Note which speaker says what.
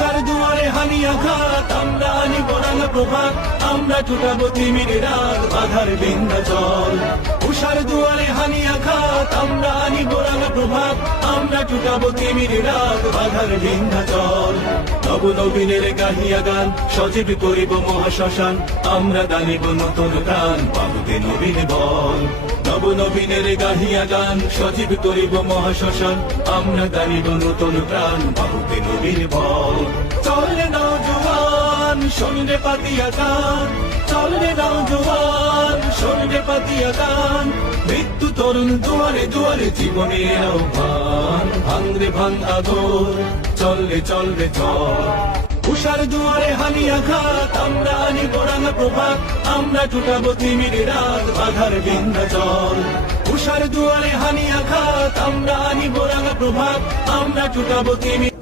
Speaker 1: উষার দুয়ারে হানি আমরা আনি বরাঙ্গা প্রভাত, আমরা তিমির উষার দুয়ারে আমরা প্রভাত, আমরা তিমির নব নবীনের গাহিয়া গান, সজীব করিব মহাশ্মশান, আমরা দানিব নতুন গান বাবুকে নবীন বল। নব নবীনের গাহিয়া গান, সজীব করিব মহাশ্মশান, আমরা দানিব নতুন প্রাণ বাবুকে নবীন বল। চলে নাও জোয়ান শোনরে পাতিয়া গান। চলে নাও জোয়ান শোনরে পাতিয়া গান। মৃত্যু তরুণ দুয়ারে দুয়ারে জীবনের আহ্বান ভাঙরে ভাঙ আগর চললে চলবে চল। উষার জোয়ারে হানি আঘাত, আমরা আনি পোড়াঙ্গা প্রভাত, আমরা জুটাবো তিমির রাত, বাধার বিন্ধ্যাচল। উষার জোয়ারে হানি আঘাত, আমরা আনি বোরাঙ্গা প্রভাত, আমরা জুটাবো তিমির